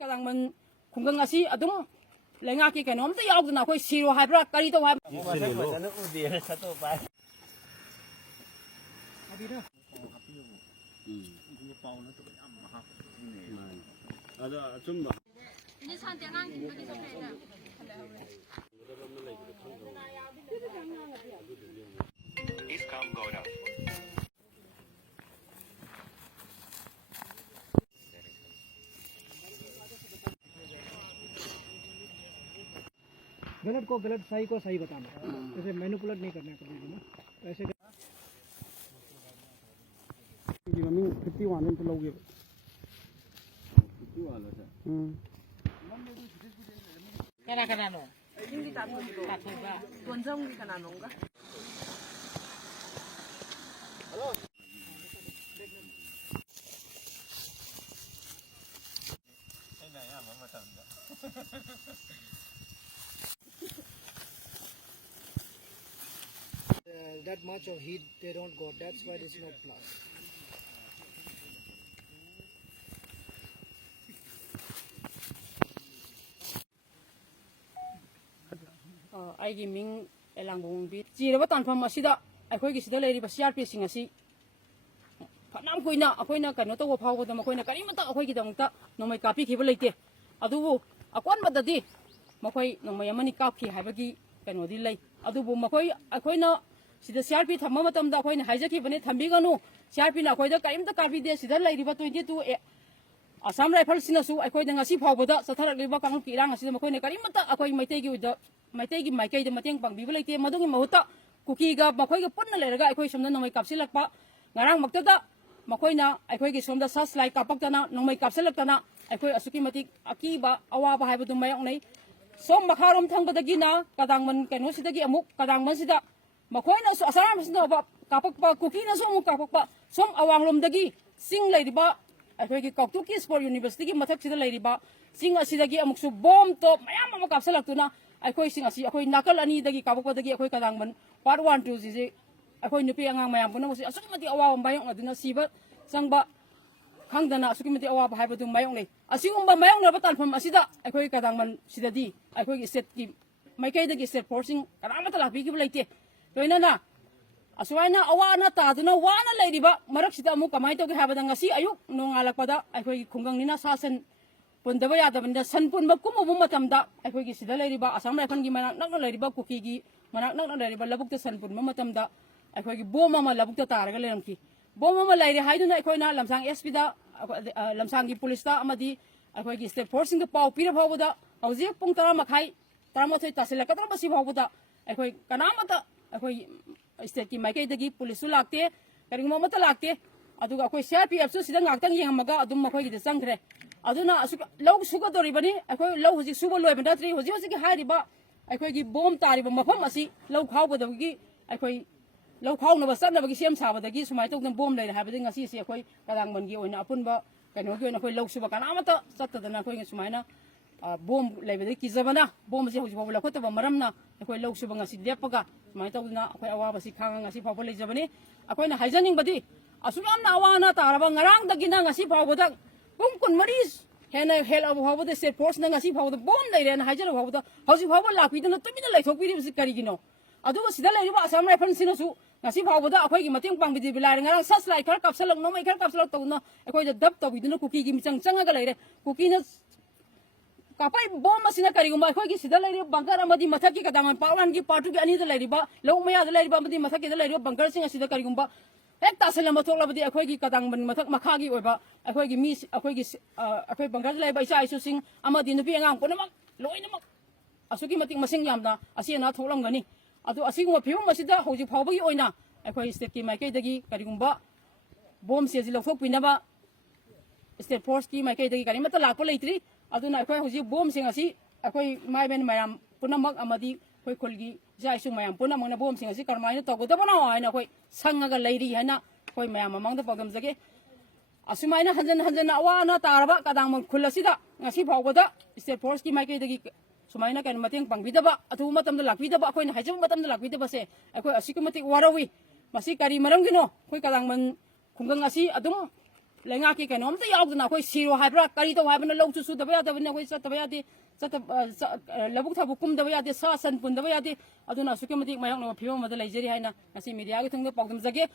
kadangman khunggang asi adum lenga ki kanom ta yaudna khoi siro haibra kari to haib गलत को गलत, सही को सही बताना, जैसे मैनिपुलेट नहीं करना कभी भी ना ऐसे। मम्मी 51 इंच लोगे 51 है kana no hindi tatlo ba tuanjong ni kana no ga hello ai na ya mama tanda that much of heat they don't got, that's why it's not plus. aigi ming elangbong bi jiraba tanpham asida akhoi gi sida leiri ba CRP sing asi phanam koina akoina kano to phawbo da makoina karimata akhoi gi dangta nomai kapi khiba leite adubu akwan badadi makoi nomai amani kapki haibagi kano di lei adubu makoi akoina sida CRP thamma matam da akoina haijaki bane thambi ganu CRP na akoida karimta kapi de sida leiri ba 22 Assam Rifle sinasu akhoi da ngasi phawboda satharak liba kang ki rang asida makoina karimata akhoi maitai gi uda Maitai gi maikai da mateng pangbiba leite madugi mahuta kuki ga makhoi ga punna leraga akhoi somna nomai kapsilakpa ngarang maktada makoina akhoi gi somda saslai kapaktana nomai kapsilakana akhoi asuki matik akiba awaba haibu mayong nei som makharom thangbadagi na kadangman kano sidagi amuk kadangman sida makoina so asaram sida ba kapakpa kuki na so amuk kapakpa som awanglom dagi sing leiriba akhoi gi Koktuki Sport University gi mathak sida leiriba sing asidagi amuk su bom to mayam amuk kapsilaktuna akhoi sing asi akhoi nakal ani dagi kabakpa dagi akhoi kadangman part 1 2 ji akhoi nupi angang mayam puna musi asuki mati awa bayong aduna siba sangba khangdana asuki mati awa bhai badu mayong nei asigumba mayong na batan pham asida akhoi kadangman sidadi akhoi gi state ki maikai dagi state forcing karamata la bi ki leite toina na asuaina awa na ta duna wana leiriba marak sida mu kamai to gi habada ngasi ayuk nongalakpada akhoi khunggang nina sasan Pundaba yadabanda sanpun makum matamda akhoi gi sida leiriba Assam Rifle gi manak nak leiriba kuki gi manak nak leiriba labukta sanpun matamda akhoi gi boma ma labukta taraga leramki boma ma leiri haiduna akhoi na lamsang SP da lamsang gi police da amadi akhoi gi state forcing ga pau pira phawda hauji pung tara makhai taramothoi tasila kadra basi phawda akhoi kanamata akhoi state ki maikai dagi police su lakte karingma mata lakte aduga akhoi CRPF su sida ngaktang yengamaga adum makhoi gi sangkhre aduna law suga doribani akhoi law huji suba loi bandatri huji huji ki hariba akhoi gi bom tariba mafam asi law khawbadagi akhoi law khawna basana bagi sem sabadagi sumai tok bom leira habadi ngasi si akhoi kadangman gi oina apunba kano gi oina akhoi law suba kana amata satadana akhoi sumaina bom leibadi ki zabana bom si huji bobla khotaba maramna akhoi law suba ngasi lepaga sumai tokna akhoi awa basi khanga ngasi phawba leijabani akhoi na haijaning badi asumna awana taraba ngarang dagina ngasi phawboda Bum kun maris hena hel abu habu de set force na ngasi habu bom dai ren hajar habu da hausi habu la pi na tumi na lai thok pi ri kari gino adu sida lai ba Assam Rifle sina su ngasi habu da akhoi gi mateng pang bi di bilai ngarang sas lai khar kapsalak no mai khar kapsalak to na akhoi da dab to bi na kuki gi michang changa ga lai re kuki na kapai bom masina kari gumba akhoi gi sida lai bangkar amadi mathak ki kadangan pawan gi patu gi ani da lai ba law maya da lai ba amadi mathak ki da lai bangkar singa sida kari gumba ek taselama thoklabadi akhoi gi kadangman mathak makhagi oiba akhoi gi mi akhoi gi akhoi banggar lai ba isa isu sing amadi nupi angang punamak loinamak asuki matik masing yamna asina thoklam gani adu asiguma phium masida hoji phawbagi oina akhoi state ki maikai dagi karigumba bom se ji lothok pinaba state force ki maikai dagi karimata lakpa leitri aduna akhoi hoji bom sing asi akhoi mai ben mayam punamak amadi akhoi khulgi jai su mayam puna mangna bom sing asi karmaina togda bana aina akhoi sangaga leiri hana akhoi mayam mamangda pagam jage asumai hanjan hanjan awana taraba kadangman khulasida ngasi phawbada state force ki maikai dagi sumaina kan mateng pangbidaba atu matamda lakbidaba akhoi na hajam matamda lakbidaba se akhoi asikumatik warawi masi kari maram gino akhoi kadangman khunggang asi adum ꯂꯩꯉꯥꯛꯀꯤ ꯀꯩꯅꯣꯝꯇ ꯌꯥꯎꯗꯅ ꯑꯩꯈꯣꯏ ꯁꯤꯔꯣ ꯍꯥꯏꯕ꯭ꯔꯥ ꯀꯔꯤ ꯇꯧ ꯍꯥꯏꯕꯅ ꯂꯧꯁꯨ ꯁꯨꯗꯕ ꯌꯥꯗꯕꯅꯤ ꯑꯩꯈꯣꯏ ꯆꯠꯇꯕ ꯌꯥꯗꯦ ꯂꯧꯕꯨꯛ ꯊꯕꯛ ꯀꯨꯝꯗꯕ ꯌꯥꯗꯦ ꯁꯥ ꯁꯟ ꯄꯨꯟꯗꯕ ꯌꯥꯗꯦ ꯑꯗꯨꯅ ꯑꯁꯨꯛꯀꯤ ꯃꯇꯤꯛ ꯃꯥꯌꯣꯛꯅꯕ ꯐꯤꯕꯝ ꯑꯃꯗ ꯂꯩꯖꯔꯤ ꯍꯥꯏꯅ ꯉꯁꯤ ꯃꯤꯗꯤꯌꯥꯒꯤ ꯊꯨꯡꯗ ꯄꯥꯎꯗꯝꯖꯒꯦ